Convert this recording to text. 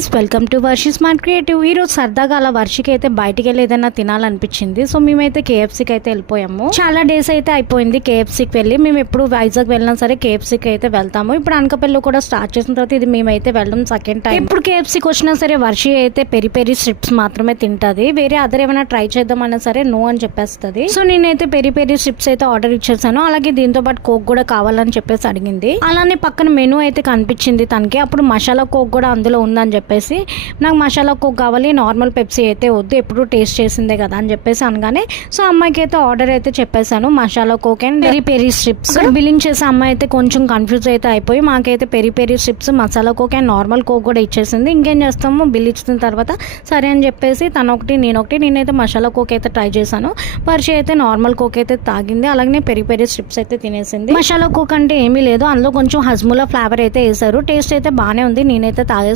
Guys, welcome to Varshi smart creative. ఈరోజు సరదాగా అలా వర్షికి అయితే బయటికి వెళ్ళి ఏదైనా తినాలనిపించింది. సో మేమైతే కేఎఫ్సీకి అయితే వెళ్ళిపోయాము. చాలా డేస్ అయితే అయిపోయింది కేఎఫ్సీకి వెళ్ళి. మేము ఎప్పుడు వైజాగ్ వెళ్ళినా సరే కేఎఫ్సీకి అయితే వెళ్తాము. ఇప్పుడు అనకాపల్లి కూడా స్టార్ట్ చేసిన తర్వాత ఇది మేమైతే వెళ్ళడం సెకండ్ టైం. ఇప్పుడు కేఎఫ్సీకి వచ్చినా సరే వర్షి అయితే పెరి పెరి స్ట్రిప్స్ మాత్రమే తింటది. వేరే అదర్ ఏమైనా ట్రై చేద్దామన్నా సరే నో అని చెప్పేస్తుంది. సో నేనైతే పెరి పెరి స్ట్రిప్స్ అయితే ఆర్డర్ ఇచ్చేసాను. అలాగే దీంతో పాటు కోక్ కూడా కావాలని చెప్పేసి అడిగింది. అలానే పక్కన మెనూ అయితే కనిపించింది తనకి. అప్పుడు మసాలా కోక్ కూడా అందులో ఉందని చెప్పేసి నాకు మసాలా కోక్ కావాలి, నార్మల్ పెప్సీ అయితే వద్దు, ఎప్పుడు టేస్ట్ చేసిందే కదా అని చెప్పేసి అనగానే సో అమ్మాయికి అయితే ఆర్డర్ అయితే చెప్పేశాను, masala coke and peri peri strips. Billing చేసే అమ్మాయి అయితే కొంచెం కన్ఫ్యూజ్ అయితే అయిపోయి మాకైతే peri peri strips, masala coke and normal coke కూడా ఇచ్చేసింది. ఇంకేం చేస్తాము, బిల్ ఇచ్చిన తర్వాత సరే అని చెప్పేసి తను ఒకటి నేనైతే మసాలా కోక్ అయితే ట్రై చేశాను. వర్షి అయితే నార్మల్ కోక్ అయితే తాగింది. అలాగే పెరి పెరి స్ట్రిప్స్ అయితే తినేసింది. మసాలా కోక్ అంటే ఏమీ లేదు, అందులో కొంచెం హజ్ములా ఫ్లేవర్ అయితే వేసారు. టేస్ట్ అయితే బాగానే ఉంది. నేనైతే తాగేసి